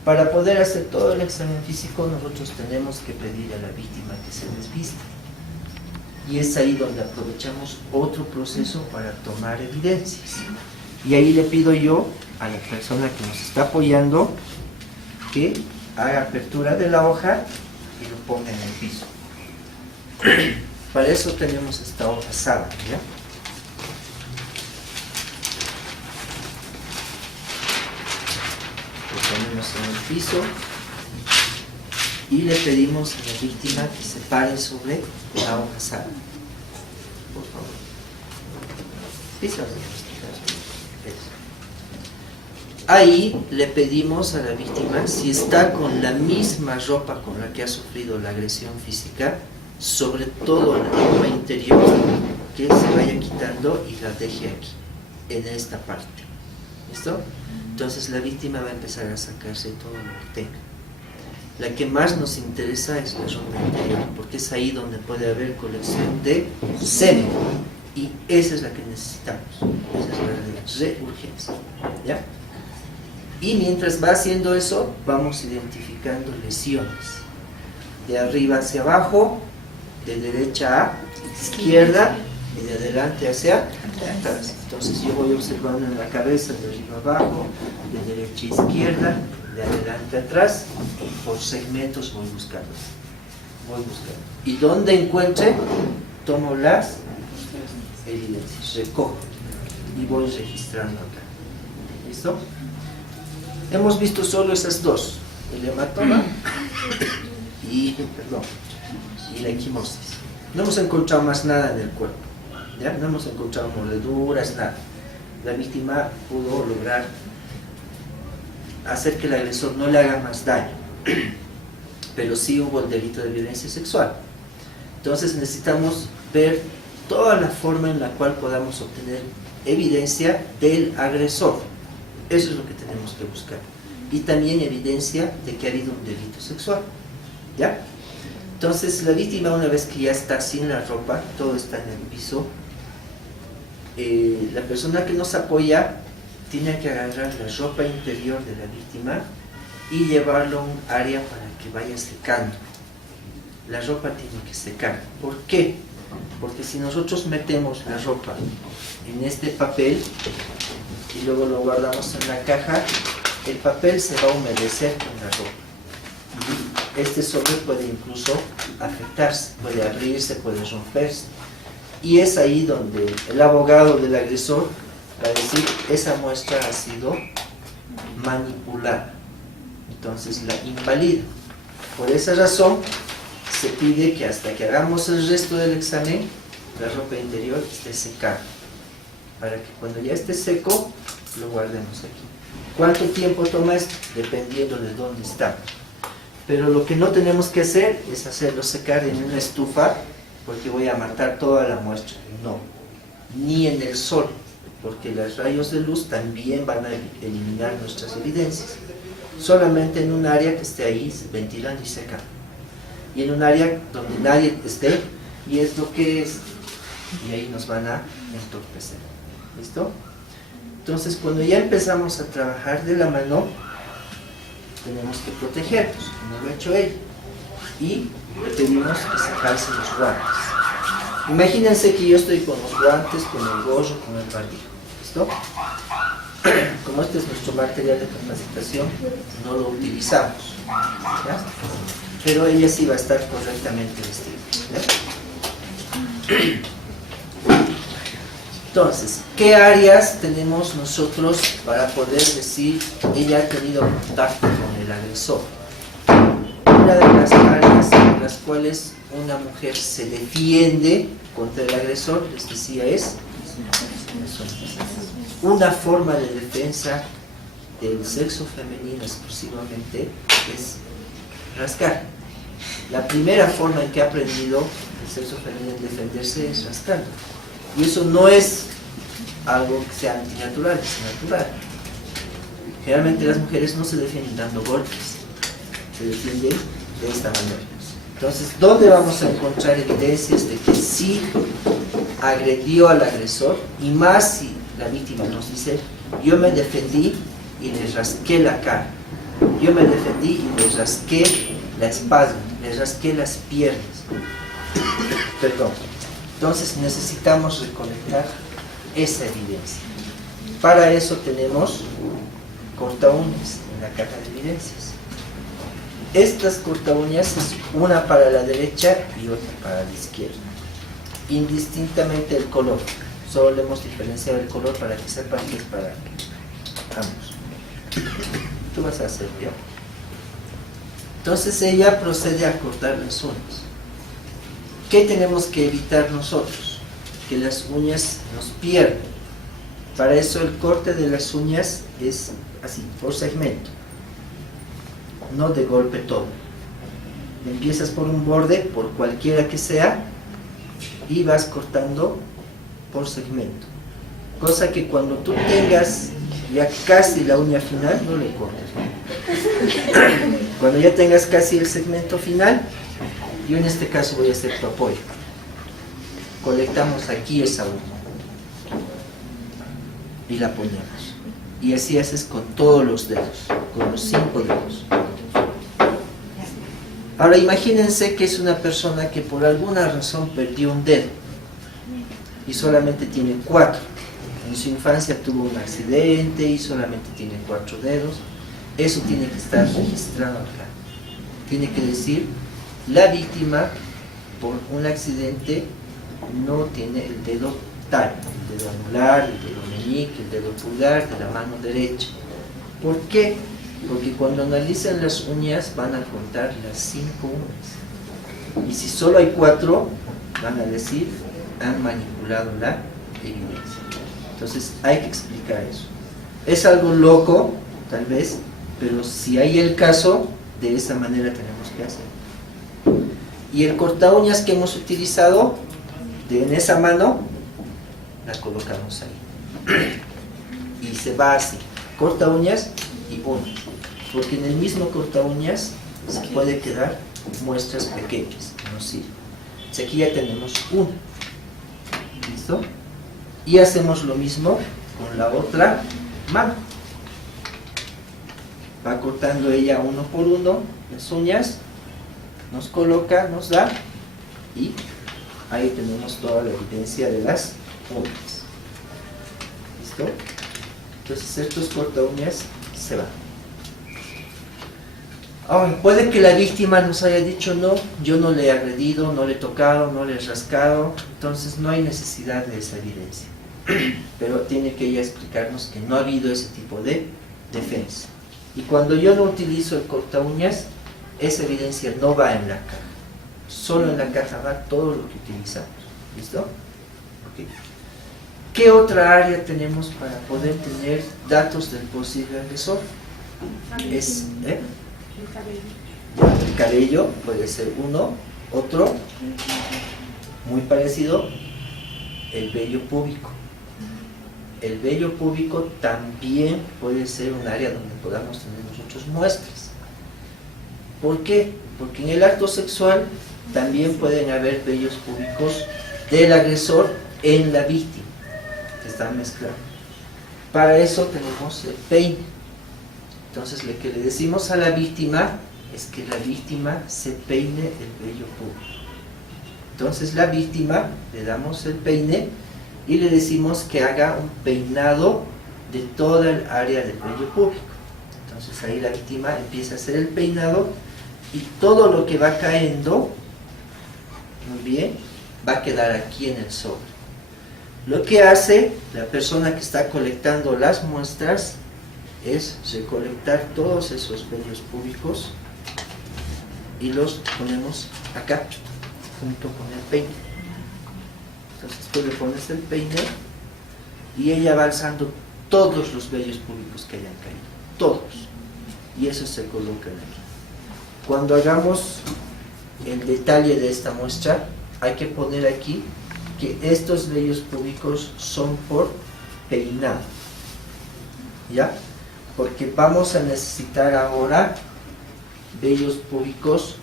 Para poder hacer todo el examen físico, nosotros tenemos que pedir a la víctima que se desvista. Y es ahí donde aprovechamos otro proceso para tomar evidencias. Y ahí le pido yo a la persona que nos está apoyando que haga apertura de la hoja y lo ponga en el piso. Para eso tenemos esta hoja sábana, ¿ya? Lo ponemos en el piso y le pedimos a la víctima que se pare sobre la hoja sábana. Por favor. Pisa. Ahí le pedimos a la víctima, si está con la misma ropa con la que ha sufrido la agresión física, sobre todo la ropa interior, que se vaya quitando y la deje aquí, en esta parte. ¿Listo? Entonces la víctima va a empezar a sacarse todo lo que tenga. La que más nos interesa es la ropa interior, porque es ahí donde puede haber colección de semen, y esa es la que necesitamos. Esa es la de reurgencia, ¿ya? Y mientras va haciendo eso, vamos identificando lesiones. De arriba hacia abajo, de derecha a izquierda, y de adelante hacia atrás. Entonces yo voy observando en la cabeza, de arriba abajo, de derecha a izquierda, de adelante a atrás, y por segmentos voy buscando. Y donde encuentre, tomo las evidencias, recojo y voy registrando acá. ¿Listo? Hemos visto solo esas dos, el hematoma y la equimosis. No hemos encontrado más nada en el cuerpo, ¿ya? No hemos encontrado mordeduras, nada. La víctima pudo lograr hacer que el agresor no le haga más daño, pero sí hubo el delito de violencia sexual. Entonces necesitamos ver toda la forma en la cual podamos obtener evidencia del agresor. Eso es lo que tenemos que buscar. Y también evidencia de que ha habido un delito sexual, ¿ya? Entonces la víctima, una vez que ya está sin la ropa, todo está en el piso, la persona que nos apoya tiene que agarrar la ropa interior de la víctima y llevarlo a un área para que vaya secando. La ropa tiene que secar. ¿Por qué? Porque si nosotros metemos la ropa en este papel y luego lo guardamos en la caja, el papel se va a humedecer con la ropa. Este sobre puede incluso afectarse, puede abrirse, puede romperse. Y es ahí donde el abogado del agresor va a decir, esa muestra ha sido manipulada. Entonces la invalida. Por esa razón se pide que hasta que hagamos el resto del examen, la ropa interior esté secada, para que cuando ya esté seco, lo guardemos aquí. ¿Cuánto tiempo toma esto? Dependiendo de dónde está. Pero lo que no tenemos que hacer es hacerlo secar en una estufa, porque voy a matar toda la muestra. No. ni en el sol, porque los rayos de luz también van a eliminar nuestras evidencias. Solamente en un área que esté ahí ventilando y secando. Y en un área donde nadie esté, y es lo que es, y ahí nos van a entorpecer. ¿Listo? Entonces, cuando ya empezamos a trabajar de la mano, tenemos que protegernos, como lo ha hecho él, y pedimos que se calcen los guantes. Imagínense que yo estoy con los guantes, con el gorro, con el barbijo. ¿Listo? Como este es nuestro material de capacitación, no lo utilizamos, ¿ya? Pero ella sí va a estar correctamente vestida, ¿ya? Entonces, ¿qué áreas tenemos nosotros para poder decir ella ha tenido contacto con el agresor? Una de las áreas en las cuales una mujer se defiende contra el agresor, les decía, es una forma de defensa del sexo femenino exclusivamente es rascar. La primera forma en que ha aprendido el sexo femenino en defenderse es rascando. Y eso no es algo que sea antinatural, es natural. Generalmente las mujeres no se defienden dando golpes, se defienden de esta manera. Entonces, ¿dónde vamos a encontrar evidencias de que sí agredió al agresor? Y más si la víctima nos dice, yo me defendí y le rasqué la cara, yo me defendí y le rasqué la espalda, le rasqué las piernas. Perdón. Entonces necesitamos recolectar esa evidencia. Para eso tenemos corta uñas en la caja de evidencias. Estas corta uñas es una para la derecha y otra para la izquierda. Indistintamente el color. Solo le hemos diferenciado el color para que sepan que es para ambos. Tú vas a hacer bien. Entonces ella procede a cortar las uñas. ¿Qué tenemos que evitar nosotros? Que las uñas nos pierdan. Para eso el corte de las uñas es así, por segmento. No de golpe todo. Empiezas por un borde, por cualquiera que sea, y vas cortando por segmento. Cosa que cuando tú tengas ya casi la uña final, no le cortes. Cuando ya tengas casi el segmento final, yo en este caso voy a hacer tu apoyo. Colectamos aquí esa uña y la ponemos. Y así haces con todos los dedos, con los 5 dedos. Ahora imagínense que es una persona que por alguna razón perdió un dedo y solamente tiene 4. En su infancia tuvo un accidente y solamente tiene 4 dedos. Eso tiene que estar registrado acá. Tiene que decir, la víctima por un accidente no tiene el dedo tal, el dedo anular, el dedo meñique, el dedo pulgar de la mano derecha. ¿Por qué? Porque cuando analizan las uñas van a contar las 5 uñas. Y si solo hay 4, van a decir, han manipulado la evidencia. Entonces hay que explicar eso. Es algo loco, tal vez, pero si hay el caso, de esa manera tenemos que hacer. Y el corta uñas que hemos utilizado, en esa mano, la colocamos ahí. Y se va así, corta uñas y uno. Porque en el mismo corta uñas se puede quedar muestras pequeñas, que nos sirven. Entonces aquí ya tenemos uno. ¿Listo? Y hacemos lo mismo con la otra mano. Va cortando ella uno por uno las uñas, nos coloca, nos da, y ahí tenemos toda la evidencia de las uñas. ¿Listo? Entonces estos corta uñas se van. Ahora, puede que la víctima nos haya dicho, no, yo no le he agredido, no le he tocado, no le he rascado, entonces no hay necesidad de esa evidencia. Pero tiene que ella explicarnos que no ha habido ese tipo de defensa. Y cuando yo no utilizo el corta uñas, esa evidencia no va en la caja. Solo en la caja va todo lo que utilizamos. ¿Listo? Okay. ¿Qué otra área tenemos para poder tener datos del posible agresor? Es, el cabello puede ser uno, otro, muy parecido, el vello púbico. El vello púbico también puede ser un área donde podamos tener nosotros muestras. ¿Por qué? Porque en el acto sexual también pueden haber vellos púbicos del agresor en la víctima, que están mezclados. Para eso tenemos el peine. Entonces lo que le decimos a la víctima es que la víctima se peine el vello púbico. Entonces la víctima le damos el peine y le decimos que haga un peinado de toda el área del vello púbico. Entonces ahí la víctima empieza a hacer el peinado y todo lo que va cayendo, muy bien, va a quedar aquí en el sobre. Lo que hace la persona que está colectando las muestras es recolectar todos esos vellos púbicos y los ponemos acá, junto con el peine. Entonces tú le pones el peine y ella va alzando todos los vellos púbicos que hayan caído, todos, y eso se coloca aquí. Cuando hagamos el detalle de esta muestra, hay que poner aquí que estos vellos púbicos son por peinado, ¿ya? Porque vamos a necesitar ahora vellos púbicos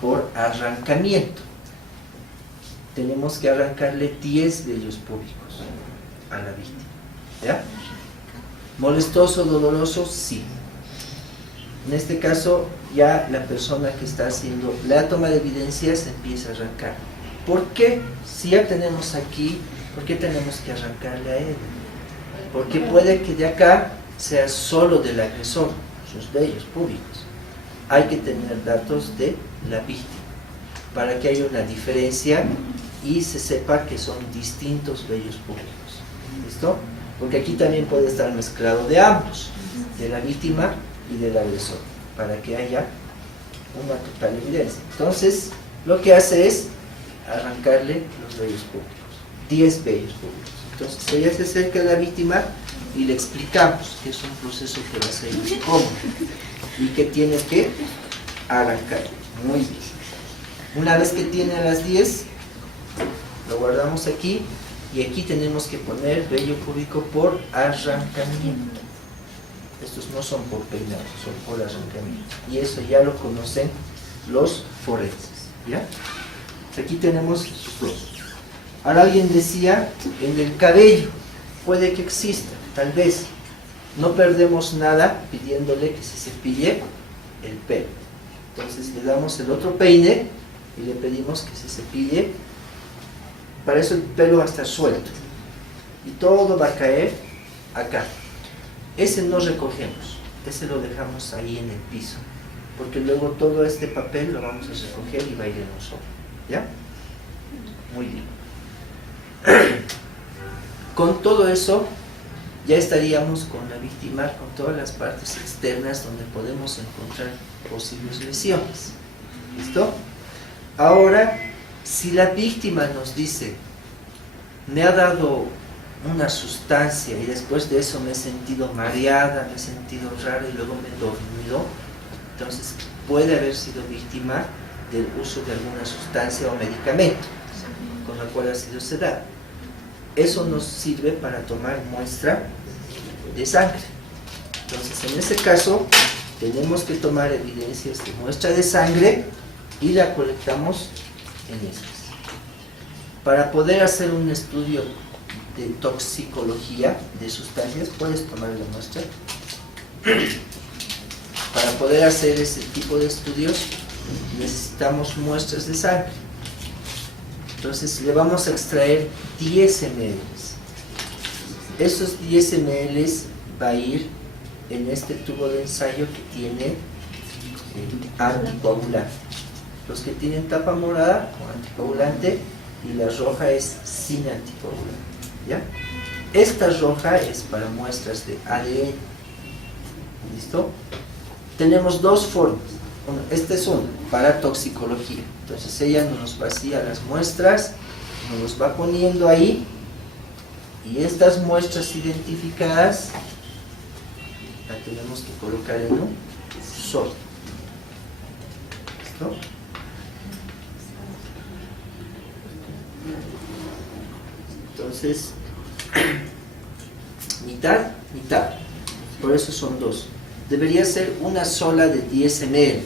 por arrancamiento. Tenemos que arrancarle 10 vellos púbicos a la víctima, ¿ya? ¿Molestoso, doloroso? Sí. En este caso, ya la persona que está haciendo la toma de evidencias empieza a arrancar. ¿Por qué? Si ya tenemos aquí, ¿por qué tenemos que arrancarle a él? Porque puede que de acá sea solo del agresor, sus vellos púbicos. Hay que tener datos de la víctima para que haya una diferencia y se sepa que son distintos vellos públicos. ¿Listo? Porque aquí también puede estar mezclado de ambos, de la víctima y del agresor, para que haya una total evidencia. Entonces, lo que hace es arrancarle los vellos públicos, 10 vellos públicos. Entonces, ella se acerca a la víctima y le explicamos que es un proceso que va a ser incómodo y que tiene que arrancar. Muy bien. Una vez que tiene las 10, lo guardamos aquí y aquí tenemos que poner vello púbico por arrancamiento. Estos no son por peinado, son por arrancamiento. Y eso ya lo conocen los forenses, ¿ya? Aquí tenemos sus dos. Ahora alguien decía, en el cabello, puede que exista, tal vez. No perdemos nada pidiéndole que se cepille el pelo. Entonces le damos el otro peine y le pedimos que se cepille. Para eso el pelo va a estar suelto. Y todo va a caer acá. Ese no recogemos, ese lo dejamos ahí en el piso, porque luego todo este papel lo vamos a recoger y va a ir en un sobre, ¿ya? Muy bien. Con todo eso, ya estaríamos con la víctima, con todas las partes externas donde podemos encontrar posibles lesiones. ¿Listo? Ahora, si la víctima nos dice, me ha dado una sustancia y después de eso me he sentido mareada, me he sentido raro y luego me he dormido, entonces puede haber sido víctima del uso de alguna sustancia o medicamento con la cual ha sido sedada. Eso nos sirve para tomar muestra de sangre. Entonces en ese caso tenemos que tomar evidencias de muestra de sangre y la colectamos en estas. Para poder hacer un estudio de toxicología de sustancias, puedes tomar la muestra. Para poder hacer ese tipo de estudios necesitamos muestras de sangre. Entonces le vamos a extraer 10 ml. Esos 10 ml va a ir en este tubo de ensayo que tiene anticoagulante. Los que tienen tapa morada o anticoagulante y la roja es sin anticoagulante. ¿Ya? Esta roja es para muestras de ADN. ¿Listo? Tenemos dos formas. Esta es una para toxicología. Entonces ella nos vacía las muestras, nos los va poniendo ahí y estas muestras identificadas las tenemos que colocar en un sobre. ¿Listo? Entonces, mitad, mitad. Por eso son dos. Debería ser una sola de 10 ml,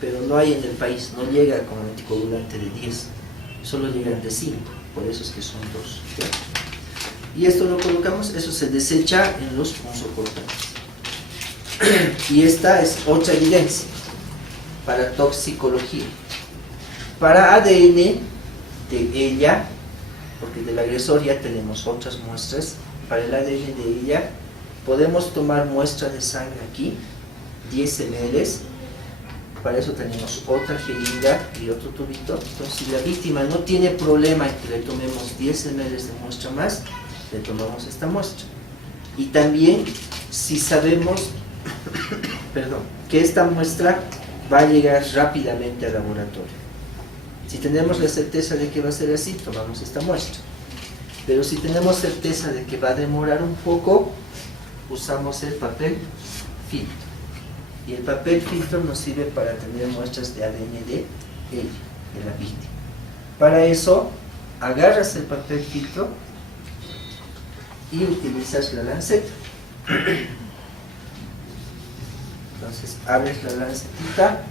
pero no hay en el país, no llega con anticoagulante de 10, solo llegan de 5, por eso es que son dos. ¿Ya? Y esto lo colocamos, eso se desecha en los punzocortantes. Y esta es otra evidencia para toxicología. Para ADN de ella, porque del agresor ya tenemos otras muestras, para el ADN de ella podemos tomar muestra de sangre aquí, 10 ml, para eso tenemos otra jeringa y otro tubito. Entonces, si la víctima no tiene problema en que le tomemos 10 ml de muestra más, le tomamos esta muestra. Y también, si sabemos que esta muestra va a llegar rápidamente al laboratorio. Si tenemos la certeza de que va a ser así, tomamos esta muestra. Pero si tenemos certeza de que va a demorar un poco, usamos el papel filtro. Y el papel filtro nos sirve para tener muestras de ADN de ella, de la víctima. Para eso, agarras el papel filtro y utilizas la lanceta. Entonces, abres la lancetita,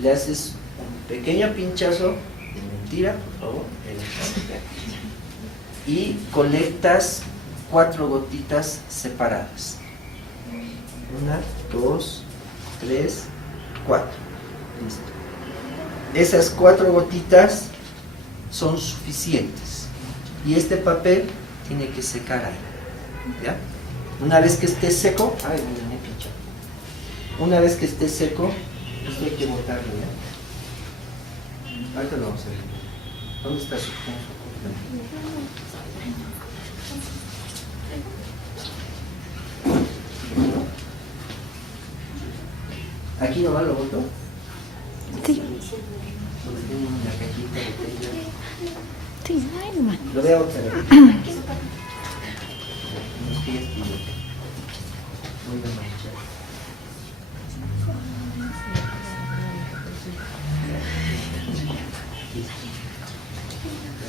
le haces un pequeño pinchazo de mentira, por favor, y colectas 4 gotitas separadas. 1, 2, 3, 4. Listo. Esas 4 gotitas son suficientes. Y este papel tiene que secar ahí. ¿Ya? Una vez que esté seco, me pincha. Una vez que esté seco, esto hay que botarlo, ¿ya? Ahorita lo vamos a ver. ¿Dónde está su punzo? ¿Aquí nomás lo boto? Sí. Porque tiene una cajita, botella. Sí, ahí nomás. Lo veo otra vez. Voy a manchar.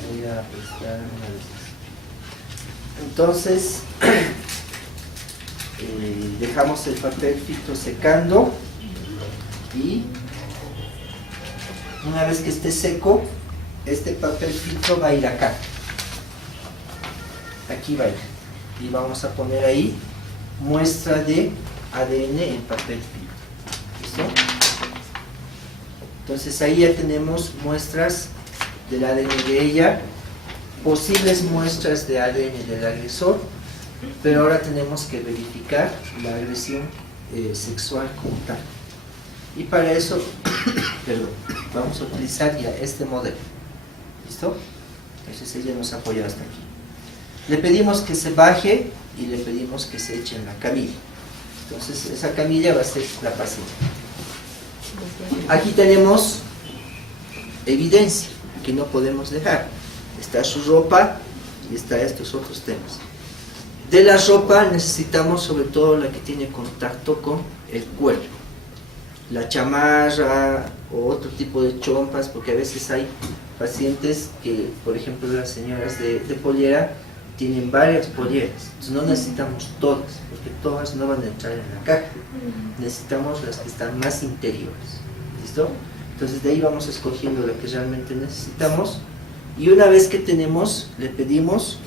Voy a prestar una vez. Entonces, dejamos el papel filtro secando y una vez que esté seco, este papel filtro va a ir acá. Aquí va a ir. Y vamos a poner ahí muestra de ADN en papel filtro. ¿Listo? Entonces ahí ya tenemos muestras del ADN de ella, posibles muestras de ADN del agresor, pero ahora tenemos que verificar la agresión sexual como tal. Y para eso, vamos a utilizar ya este modelo. ¿Listo? Entonces ella nos apoya hasta aquí. Le pedimos que se baje y le pedimos que se eche en la camilla. Entonces esa camilla va a ser la paciente. Aquí tenemos evidencia que no podemos dejar. Está su ropa y está estos otros temas. De la ropa necesitamos sobre todo la que tiene contacto con el cuerpo. La chamarra o otro tipo de chompas, porque a veces hay pacientes que, por ejemplo, las señoras de pollera tienen varias polleras, entonces no necesitamos todas, porque todas no van a entrar en la caja. Necesitamos las que están más interiores. ¿Listo? Entonces de ahí vamos escogiendo la que realmente necesitamos, y una vez que tenemos, le pedimos,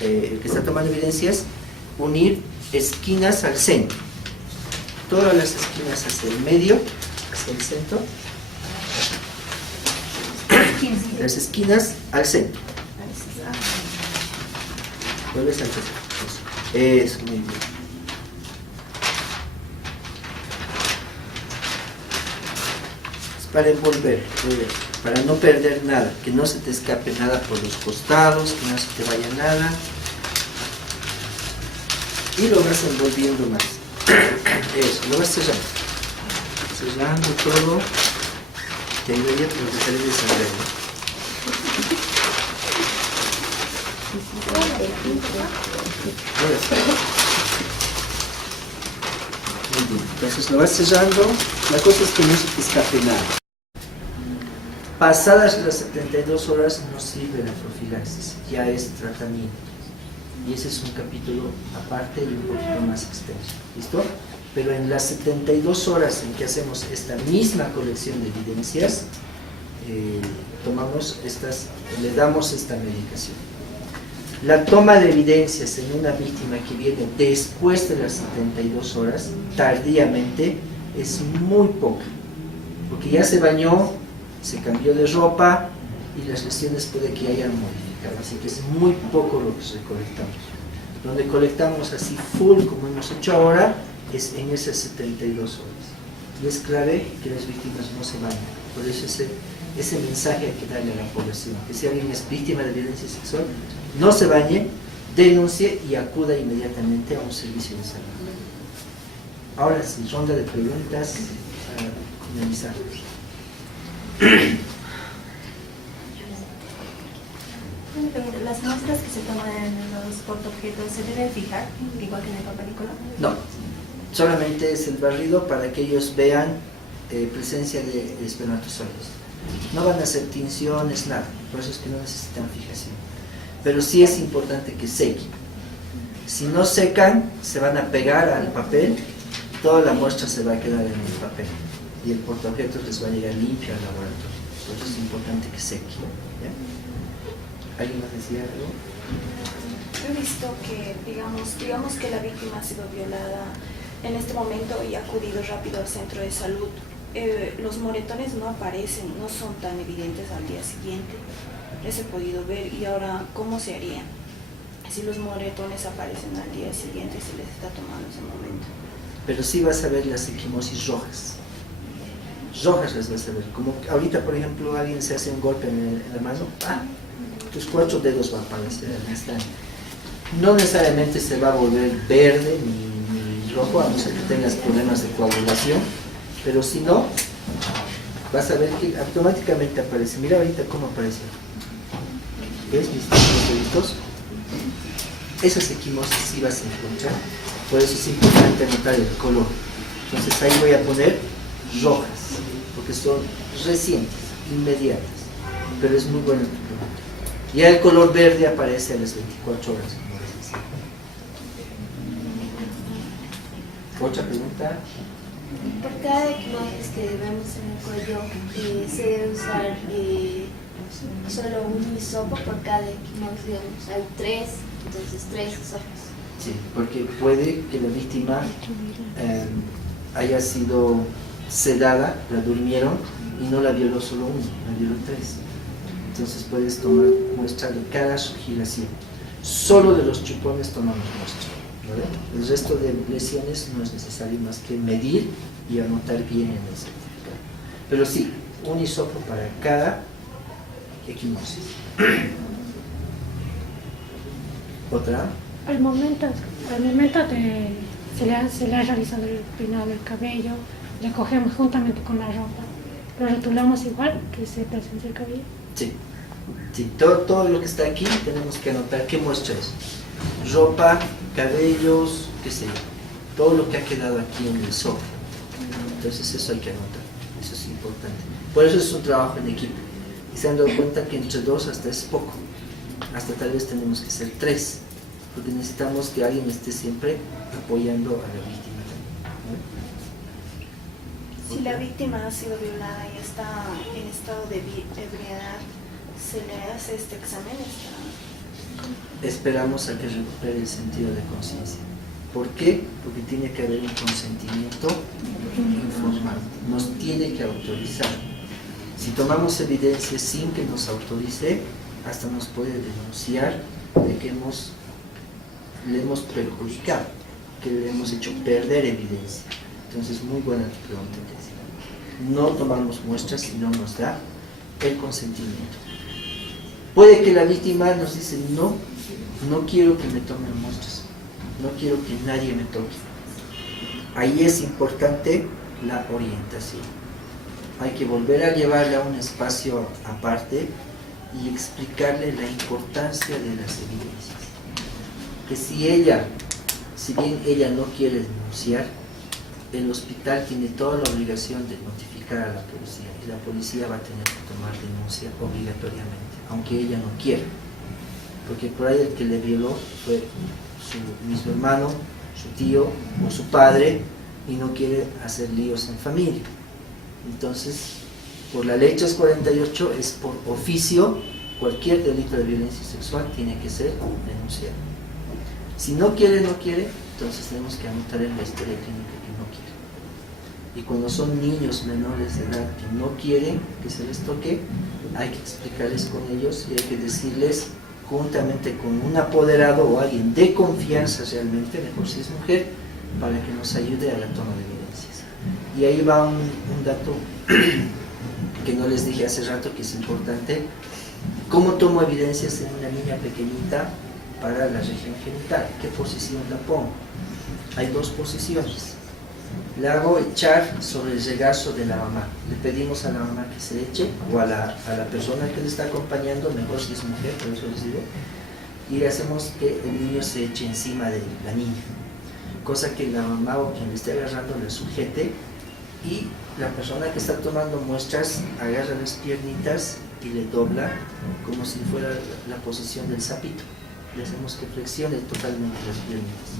el que está tomando evidencias, unir esquinas al centro. Todas las esquinas hacia el medio, hacia el centro. Las esquinas al centro. Vuelves al centro. Eso, muy bien. Es para envolver, para no perder nada, que no se te escape nada por los costados, que no se te vaya nada. Y lo vas envolviendo más. Eso, lo vas cerrando. Cerrando todo. Te ayudaría por dejar de sangrar. Muy bien. Entonces lo vas cerrando. La cosa es que no se te escape nada. Pasadas las 72 horas no sirve la profilaxis, ya es tratamiento. Y ese es un capítulo aparte y un poquito más extenso. ¿Listo? Pero en las 72 horas en que hacemos esta misma colección de evidencias, le damos esta medicación. La toma de evidencias en una víctima que viene después de las 72 horas, tardíamente, es muy poca, porque ya se bañó, se cambió de ropa y las lesiones puede que hayan modificado, así que es muy poco lo que recolectamos. Donde colectamos así full, como hemos hecho ahora, es en esas 72 horas. Y es clave que las víctimas no se bañen. Por eso ese mensaje hay que darle a la población, que si alguien es víctima de violencia sexual, no se bañe, denuncie y acuda inmediatamente a un servicio de salud. Ahora sí, ronda de preguntas para finalizar. ¿Las muestras que se toman en los portaobjetos se deben fijar, igual que en el papelículo? No, solamente es el barrido para que ellos vean presencia de espermatozoides. No van a hacer tinciones, nada, por eso es que no necesitan fijación. Pero sí es importante que sequen. Si no secan, se van a pegar al papel, toda la muestra se va a quedar en el papel y el portaobjetos les va a llegar limpio al laboratorio. Por eso es importante que sequen. ¿Ya? ¿Alguien más decía algo? Yo he visto que, digamos que la víctima ha sido violada en este momento y ha acudido rápido al centro de salud. Los moretones no aparecen, no son tan evidentes al día siguiente. Eso he podido ver. Y ahora, ¿cómo se haría si los moretones aparecen al día siguiente y se les está tomando ese momento? Pero sí vas a ver las equimosis rojas. Rojas las vas a ver. Como ahorita, por ejemplo, alguien se hace un golpe en la mano, tus 4 dedos van a aparecer al instante. No necesariamente se va a volver verde ni rojo, a no ser que tengas problemas de coagulación, pero si no, vas a ver que automáticamente aparece. Mira ahorita cómo aparece. ¿Ves mis deditos? Esas equimosis sí vas a encontrar, por eso es importante anotar el color. Entonces ahí voy a poner rojas, porque son recientes, inmediatas, pero es muy bueno tu pregunta. Ya el color verde aparece a las 24 horas. ¿Otra pregunta? Por cada equimosis que vemos en el cuello, se debe usar solo un hisopo por cada equimosis, digamos, hay 3, entonces 3 hisopos. Sí, porque puede que la víctima haya sido sedada, la durmieron y no la violó solo uno, la violó 3. Entonces puedes tomar muestra de cada sugilación. Solo de los chupones tomamos muestra, ¿vale? El resto de lesiones no es necesario más que medir y anotar bien en el certificado. Pero sí, un hisopo para cada equimosis. ¿Otra? Al momento de se le ha realizado el peinado del cabello, le cogemos juntamente con la ropa. Lo rotulamos igual que se presenta el cabello. Sí, sí, todo lo que está aquí tenemos que anotar qué muestra es. Ropa, cabellos, qué sé yo. Todo lo que ha quedado aquí en el sobre. Entonces eso hay que anotar, eso es importante. Por eso es un trabajo en equipo. Y se han dado cuenta que entre 2 hasta es poco. Hasta tal vez tenemos que ser 3. Porque necesitamos que alguien esté siempre apoyando a la víctima. ¿No? Si la víctima ha sido violada y está en estado de ebriedad, ¿se le hace este examen? Esperamos a que recupere el sentido de conciencia. ¿Por qué? Porque tiene que haber un consentimiento informado. Nos tiene que autorizar. Si tomamos evidencia sin que nos autorice, hasta nos puede denunciar de que le hemos perjudicado, que le hemos hecho perder evidencia. Entonces, muy buena tu pregunta, Tessie. No tomamos muestras si no nos da el consentimiento. Puede que la víctima nos dice, no quiero que me tomen muestras, no quiero que nadie me toque. Ahí es importante la orientación. Hay que volver a llevarla a un espacio aparte y explicarle la importancia de las evidencias. Que si bien ella no quiere denunciar, el hospital tiene toda la obligación de notificar a la policía y la policía va a tener que tomar denuncia obligatoriamente, aunque ella no quiera, porque por ahí el que le violó fue su mismo hermano, su tío o su padre y no quiere hacer líos en familia. Entonces, por la ley 348 es por oficio, cualquier delito de violencia sexual tiene que ser denunciado. Si no quiere, entonces tenemos que anotar en la historia clínica que no quiere. Y cuando son niños menores de edad que no quieren que se les toque, hay que explicarles con ellos y hay que decirles juntamente con un apoderado o alguien de confianza realmente, mejor si es mujer, para que nos ayude a la toma de evidencias. Y ahí va un dato que no les dije hace rato que es importante. ¿Cómo tomo evidencias en una niña pequeñita para la región genital? ¿Qué posición la pongo? Hay dos posiciones. La hago echar sobre el regazo de la mamá. Le pedimos a la mamá que se eche, o a la persona que le está acompañando, mejor si es mujer, por eso les digo, y hacemos que el niño se eche encima de la niña, cosa que la mamá o quien le esté agarrando le sujete, y la persona que está tomando muestras agarra las piernitas y le dobla como si fuera la posición del sapito. Le hacemos que flexione totalmente las piernitas.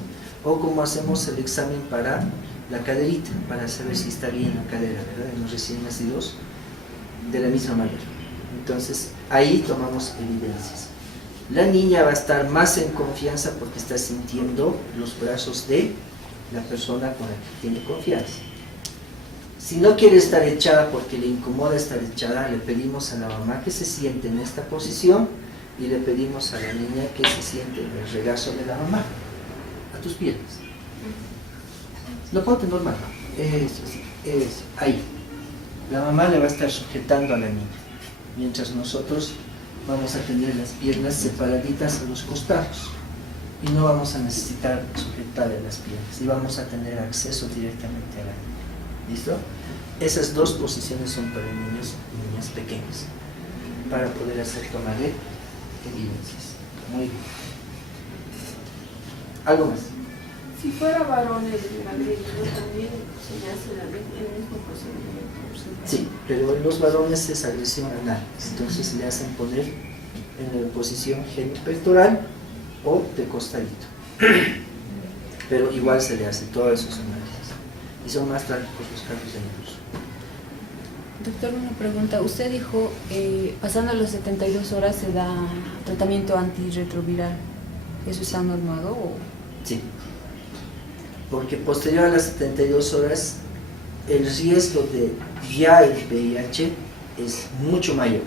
O como hacemos el examen para la caderita, para saber si está bien la cadera, ¿verdad? En los recién nacidos, de la misma manera. Entonces, ahí tomamos evidencias. La niña va a estar más en confianza porque está sintiendo los brazos de la persona con la que tiene confianza. Si no quiere estar echada porque le incomoda estar echada, le pedimos a la mamá que se siente en esta posición y le pedimos a la niña que se siente en el regazo de la mamá, a tus piernas. Lo ponte normal. Eso, ahí. La mamá le va a estar sujetando a la niña, mientras nosotros vamos a tener las piernas separaditas a los costados y no vamos a necesitar sujetarle las piernas y vamos a tener acceso directamente a la niña. ¿Listo? Esas dos posiciones son para niños y niñas pequeños, para poder hacer toma de evidencias. Muy bien. ¿Algo más? Si fuera varón el agredido, también se le hace el mismo procedimiento. Sí, pero en los varones es agresión anal, entonces le hacen poner en la posición genipectoral o de costadito. Pero igual se le hace todos esos análisis. Y son más trágicos los casos de impulso. Doctor, una pregunta. Usted dijo, pasando las 72 horas se da tratamiento antirretroviral. ¿Eso está normado o...? Sí. Porque posterior a las 72 horas, el riesgo de ya el VIH es mucho mayor.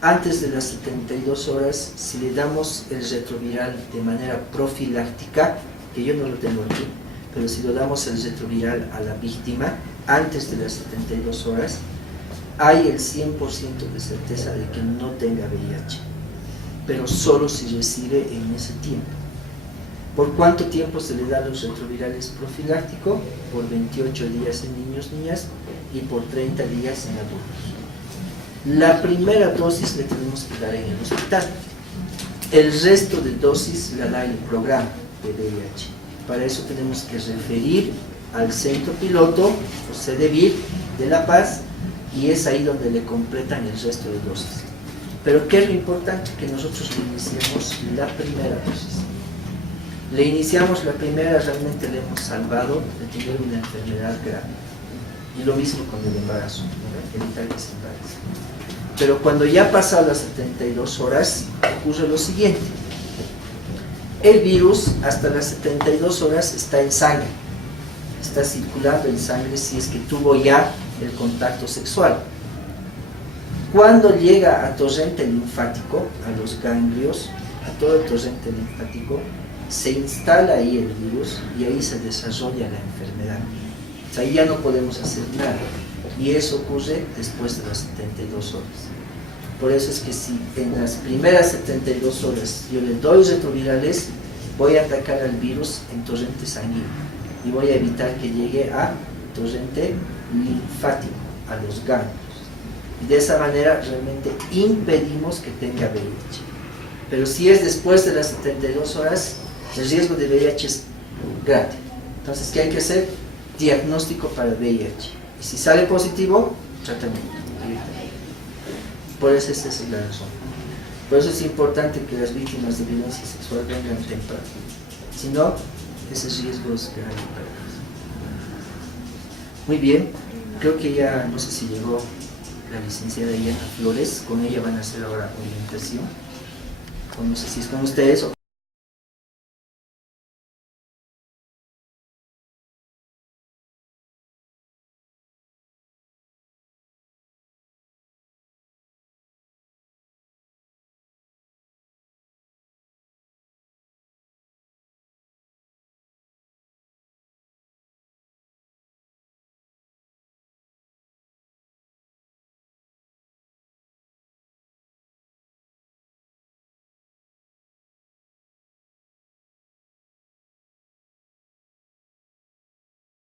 Antes de las 72 horas, si le damos el retroviral de manera profiláctica, que yo no lo tengo aquí, pero si lo damos el retroviral a la víctima antes de las 72 horas, hay el 100% de certeza de que no tenga VIH, pero solo si recibe en ese tiempo. ¿Por cuánto tiempo se le da los retrovirales profilácticos? Por 28 días en niños, niñas, y por 30 días en adultos. La primera dosis le tenemos que dar en el hospital. El resto de dosis la da el programa de VIH. Para eso tenemos que referir al centro piloto, o CDVIR, de La Paz, y es ahí donde le completan el resto de dosis. Pero ¿qué es lo importante? Que nosotros le iniciemos la primera dosis. Le iniciamos la primera, realmente le hemos salvado de tener una enfermedad grave. Y lo mismo con el embarazo, ¿no? Evitar que se embarace. Pero cuando ya pasan las 72 horas, ocurre lo siguiente. El virus hasta las 72 horas está en sangre, está circulando en sangre si es que tuvo ya el contacto sexual. Cuando llega a torrente linfático, a los ganglios, a todo el torrente linfático, se instala ahí el virus y ahí se desarrolla la enfermedad. O sea, ahí ya no podemos hacer nada. Y eso ocurre después de las 72 horas. Por eso es que si en las primeras 72 horas yo le doy retrovirales, voy a atacar al virus en torrente sanguíneo y voy a evitar que llegue a torrente linfático, a los ganglios. Y de esa manera realmente impedimos que tenga VIH. Pero si es después de las 72 horas, el riesgo de VIH es grande. Entonces, ¿qué hay que hacer? diagnóstico para VIH. Y si sale positivo, tratamiento directamente. Por eso esa es la razón. Por eso es importante que las víctimas de violencia sexual vengan temprano. Si no, ese riesgo es grande para ellos. Muy bien, creo que ya, no sé si llegó la licenciada Diana Flores, con ella van a hacer ahora orientación. O no sé si es con ustedes o